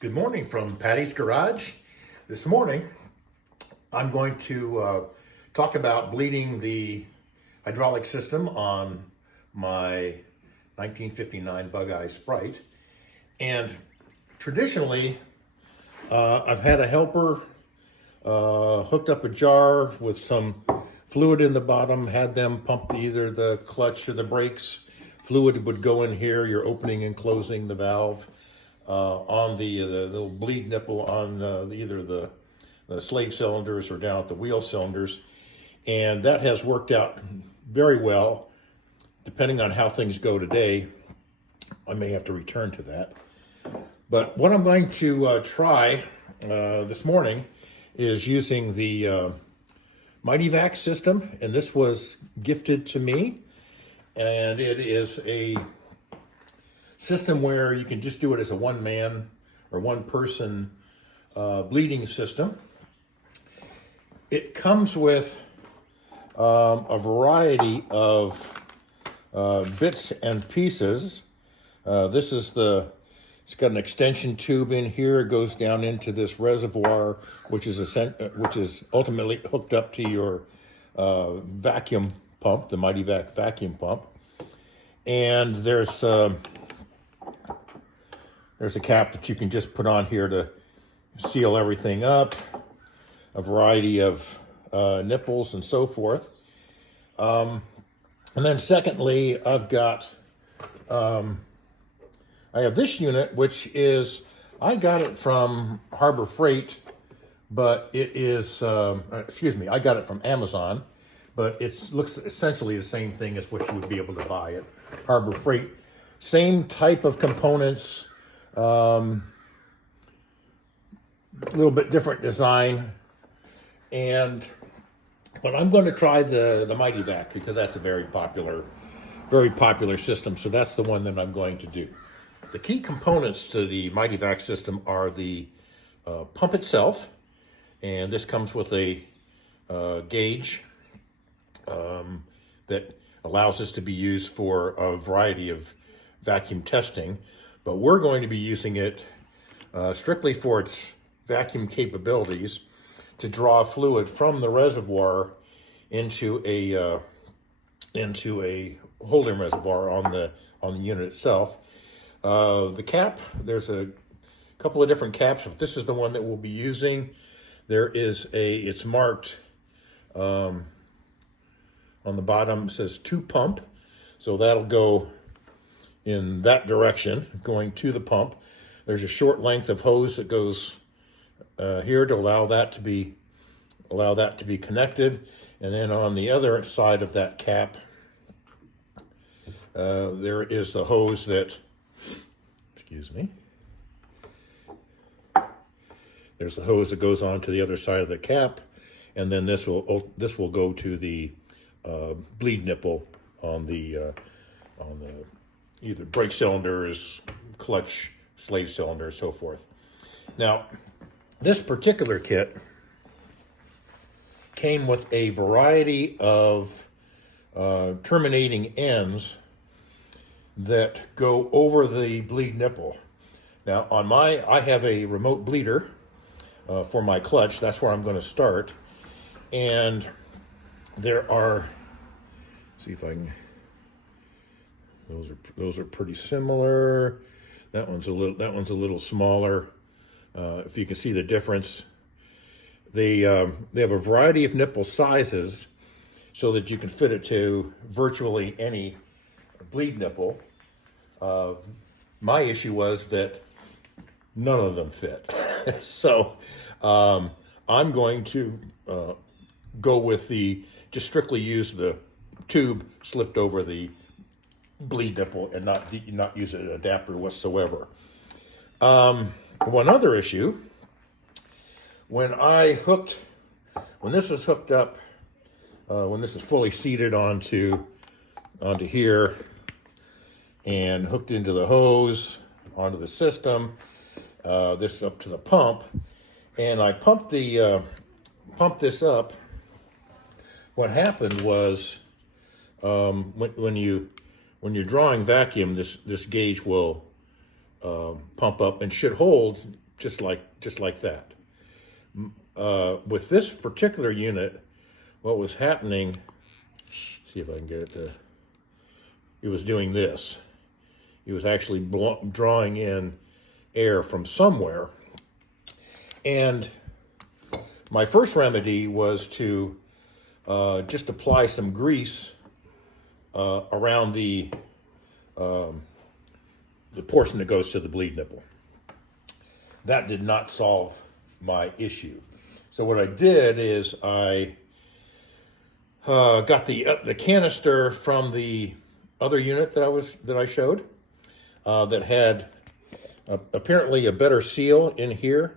Good morning from Patty's Garage. This morning, I'm going to talk about bleeding the hydraulic system on my 1959 Bugeye Sprite. And traditionally, I've had a helper hooked up a jar with some fluid in the bottom, had them pump either the clutch or the brakes. Fluid would go in here, you're opening and closing the valve. On the little bleed nipple on either the slave cylinders or down at the wheel cylinders. And that has worked out very well. Depending on how things go today, I may have to return to that. But what I'm going to try this morning is using the Mityvac system, and this was gifted to me. And it is a system where you can just do it as a one-man or one-person bleeding system. It comes with a variety of bits and pieces. It's got an extension tube in here. It goes down into this reservoir, which is ultimately hooked up to your vacuum pump, the Mityvac vacuum pump. And there's a cap that you can just put on here to seal everything up, a variety of nipples and so forth. And then secondly, I have this unit, which is, I got it from Harbor Freight, but it is, I got it from Amazon, but it looks essentially the same thing as what you would be able to buy at Harbor Freight. Same type of components, a little bit different design, but I'm going to try the Mityvac because that's a very popular system. So that's the one that I'm going to do. The key components to the Mityvac system are the pump itself, and this comes with a gauge that allows this to be used for a variety of vacuum testing. But we're going to be using it strictly for its vacuum capabilities to draw fluid from the reservoir into a holding reservoir on the unit itself. The cap, there's a couple of different caps, but this is the one that we'll be using. It's marked on the bottom. It says to pump, so that'll go in that direction, going to the pump. There's a short length of hose that goes here to allow that to be connected. And then on the other side of that cap, there is the hose that, there's the hose that goes on to the other side of the cap, and then this will go to the bleed nipple on the either brake cylinders, clutch, slave cylinder, so forth. Now, this particular kit came with a variety of terminating ends that go over the bleed nipple. Now, I have a remote bleeder for my clutch. That's where I'm going to start. And there are, see if I can, those are pretty similar. That one's a little smaller. If you can see the difference, they have a variety of nipple sizes so that you can fit it to virtually any bleed nipple. My issue was that none of them fit. So I'm going to go with just strictly use the tube slipped over the bleed nipple and not use an adapter whatsoever. One other issue, when this is hooked up, when this is fully seated onto here and hooked into the hose, onto the system, this is up to the pump, and I pumped this up. What happened was when you're drawing vacuum, this gauge will pump up and should hold just like that. With this particular unit, what was happening, see if I can get it to, it was doing this. It was actually drawing in air from somewhere. And my first remedy was to just apply some grease around the portion that goes to the bleed nipple. That did not solve my issue. So what I did is I got the canister from the other unit that I showed that had apparently a better seal in here.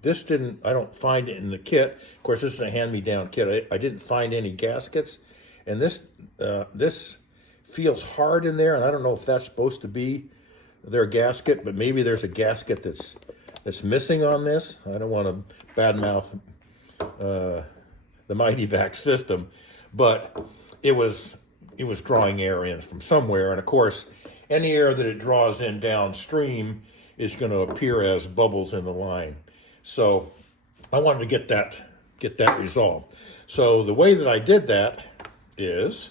This didn't, I don't find it in the kit. Of course, this is a hand-me-down kit. I didn't find any gaskets, and this feels hard in there, and I don't know if that's supposed to be their gasket, but maybe there's a gasket that's missing on this. I don't want to badmouth the Mityvac system, but it was drawing air in from somewhere, and of course, any air that it draws in downstream is going to appear as bubbles in the line. So I wanted to get that resolved. So the way that I did that is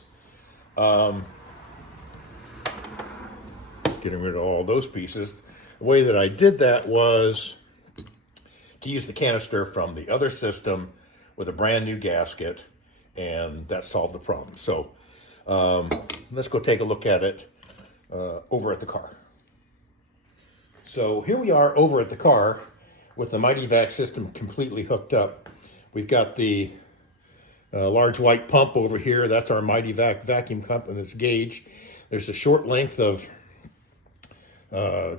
getting rid of all those pieces. The way that I did that was to use the canister from the other system with a brand new gasket, and that solved the problem. So let's go take a look at it over at the car. So here we are over at the car with the Mityvac system completely hooked up. We've got the large white pump over here. That's our Mityvac vacuum pump and its gauge. There's a short length of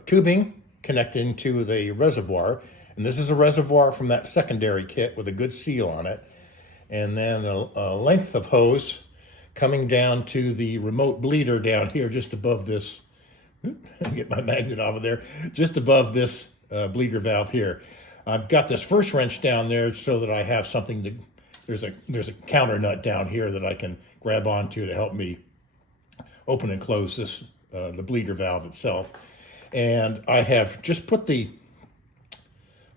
tubing connecting to the reservoir. And this is a reservoir from that secondary kit with a good seal on it. And then a length of hose coming down to the remote bleeder down here just above this. Get my magnet off of there. Just above this bleeder valve here. I've got this first wrench down there so that I have something to, there's a counter nut down here that I can grab onto to help me open and close this, the bleeder valve itself. And I have just put the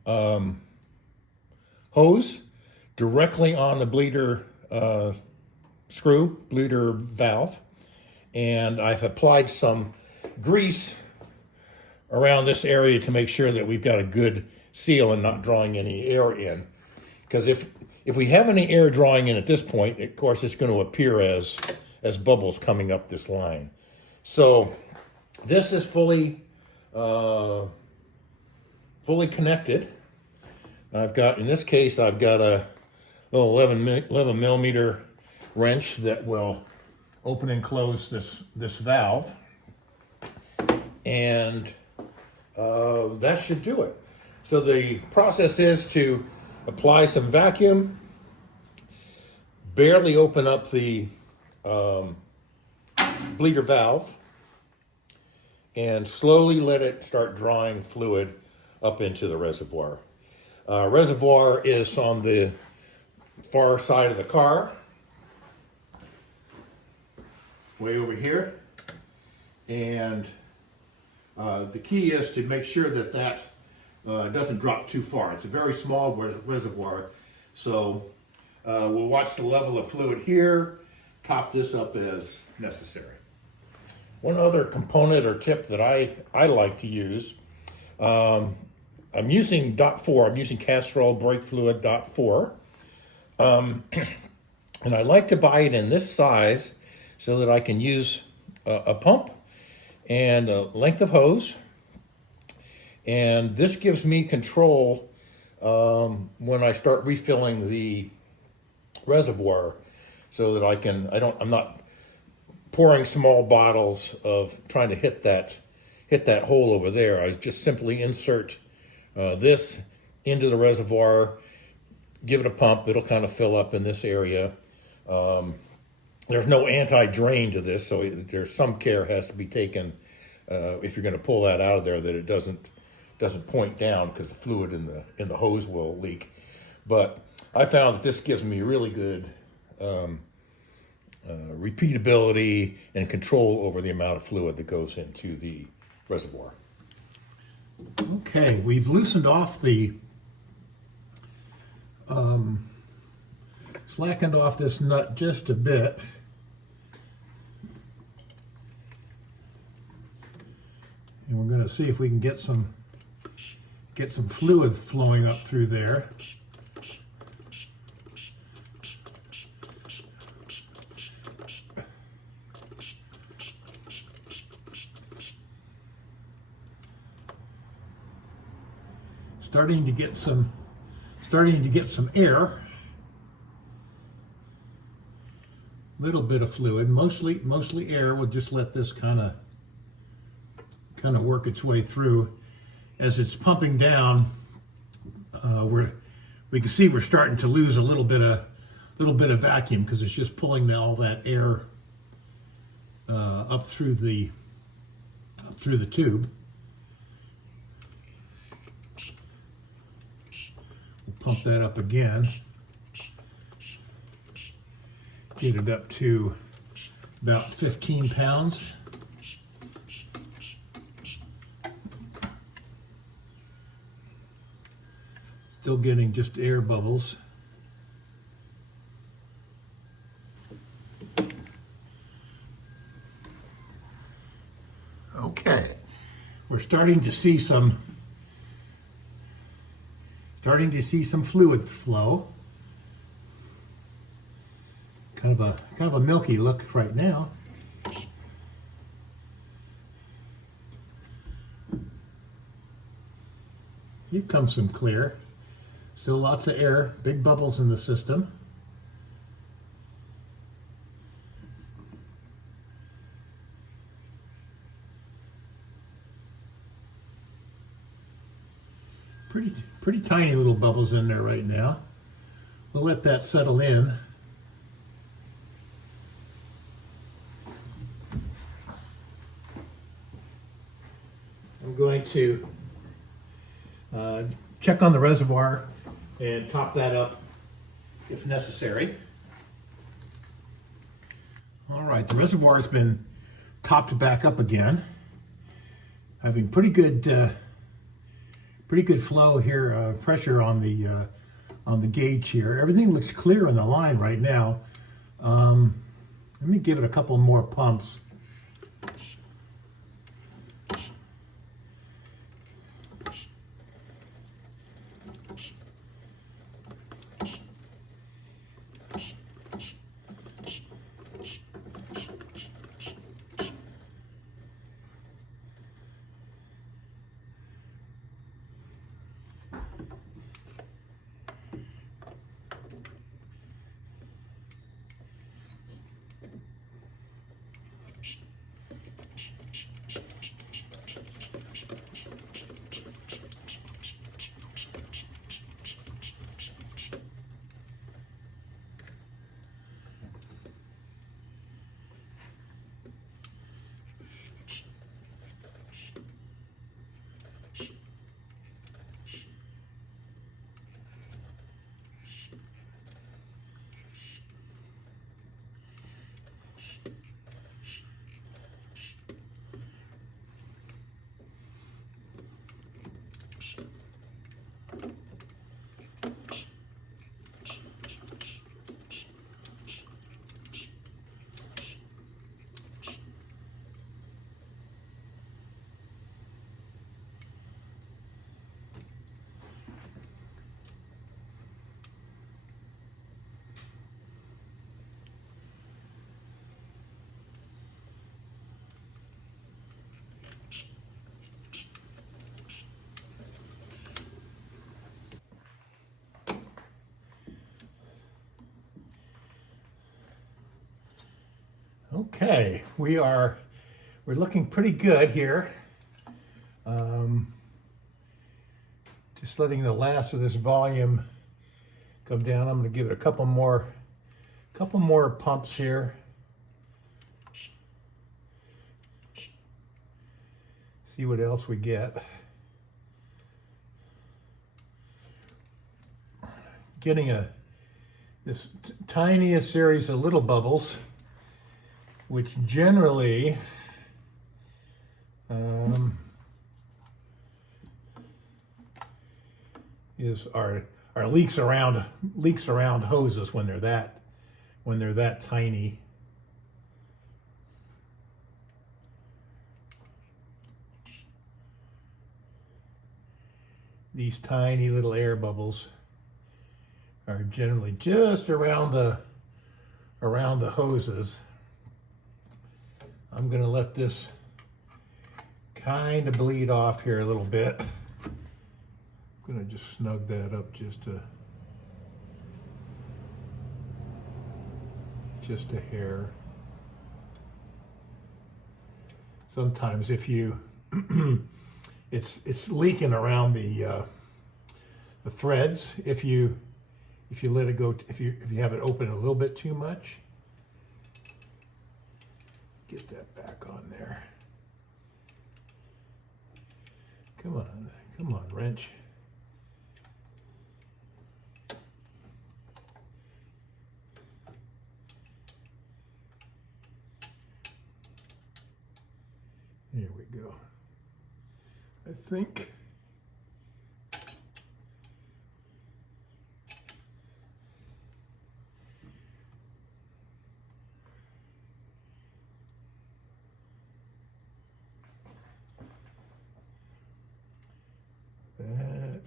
hose directly on the bleeder bleeder valve. And I've applied some grease around this area to make sure that we've got a good seal and not drawing any air in. Because if we have any air drawing in at this point, of course, it's going to appear as bubbles coming up this line. So this is fully connected. I've got, in this case, I've got a little 11 millimeter wrench that will open and close this valve. And that should do it. So the process is to apply some vacuum, barely open up the bleeder valve, and slowly let it start drawing fluid up into the reservoir. Reservoir is on the far side of the car, way over here. And the key is to make sure that doesn't drop too far. It's a very small reservoir, so we'll watch the level of fluid here, top this up as necessary. One other component or tip that I like to use, I'm using .4, I'm using Castrol brake fluid .4, and I like to buy it in this size so that I can use a pump and a length of hose. And this gives me control when I start refilling the reservoir, so that I'm not pouring small bottles of trying to hit that hole over there. I just simply insert this into the reservoir, give it a pump, it'll kind of fill up in this area. There's no anti-drain to this, so there's some care has to be taken if you're going to pull that out of there, that it doesn't point down, because the fluid in the hose will leak. But I found that this gives me really good repeatability and control over the amount of fluid that goes into the reservoir. Okay, we've loosened off the, slackened off this nut just a bit. And we're going to see if we can get some fluid flowing up through there. Starting to get some air. Little bit of fluid, mostly air. We'll just let this kind of work its way through. As it's pumping down, we can see we're starting to lose a little bit of vacuum because it's just pulling all that air up through the tube. We'll pump that up again. Get it up to about 15 pounds. Still getting just air bubbles. Okay, we're starting to see some fluid flow. Kind of a milky look right now. Here comes some clear. Still lots of air, big bubbles in the system. Pretty tiny little bubbles in there right now. We'll let that settle in. I'm going to check on the reservoir and top that up if necessary. All right, the reservoir has been topped back up again. Having pretty good flow here, pressure on the gauge here. Everything looks clear on the line right now. Let me give it a couple more pumps. Okay, we're looking pretty good here. Just letting the last of this volume come down. I'm going to give it a couple more pumps here. See what else we get. Getting this tiniest series of little bubbles, which generally are leaks around hoses when they're that tiny. These tiny little air bubbles are generally just around the hoses. I'm going to let this kind of bleed off here a little bit. I'm going to just snug that up just a hair. Sometimes if you it's leaking around the threads if you let it go, if you have it open a little bit too much. Get that back on there. Come on, wrench. There we go. I think that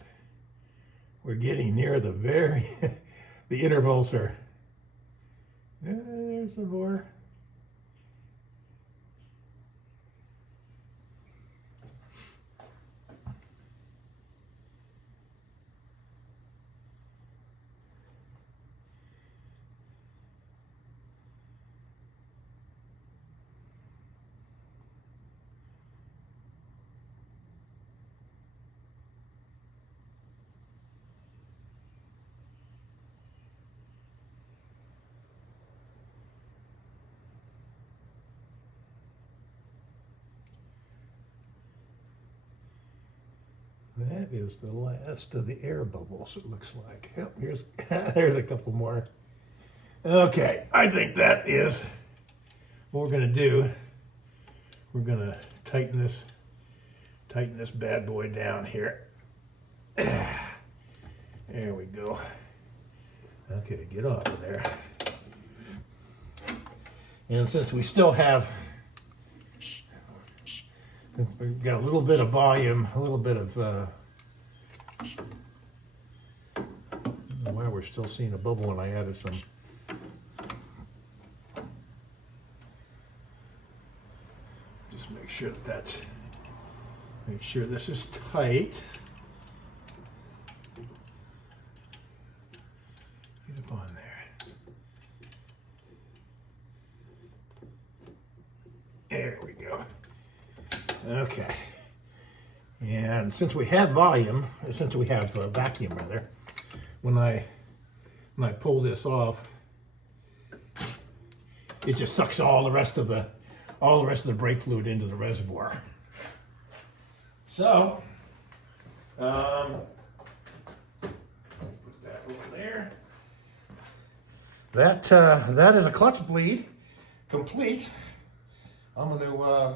we're getting near the the intervals are, there's the bore. That is the last of the air bubbles, it looks like. Yep, there's a couple more. Okay, I think that is what we're gonna do. We're gonna tighten this bad boy down here. There we go. Okay, get off of there. And since we still have, we've got a little bit of volume, a little bit of, I don't know why we're still seeing a bubble when I added some. Just make sure make sure this is tight. Get up on there. There we go. Okay, and since we have volume, since we have vacuum rather, when I pull this off, it just sucks all the rest of the brake fluid into the reservoir. So, put that over there. That is a clutch bleed complete. I'm going to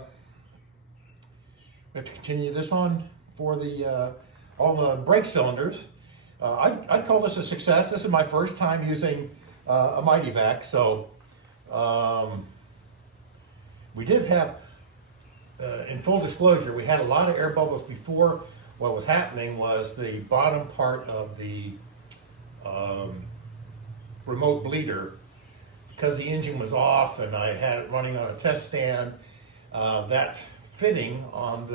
have to continue this on for the all the brake cylinders. I'd call this a success. This is my first time using a Mityvac, so we did have, in full disclosure, we had a lot of air bubbles before. What was happening was the bottom part of the remote bleeder, because the engine was off and I had it running on a test stand, that fitting on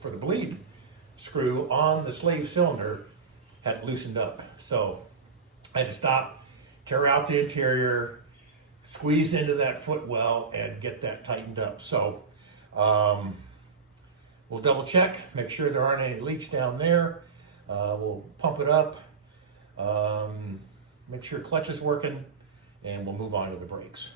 for the bleed screw on the slave cylinder had loosened up. So I had to stop, tear out the interior, squeeze into that footwell and get that tightened up. So we'll double check, make sure there aren't any leaks down there. We'll pump it up, make sure clutch is working, and we'll move on to the brakes.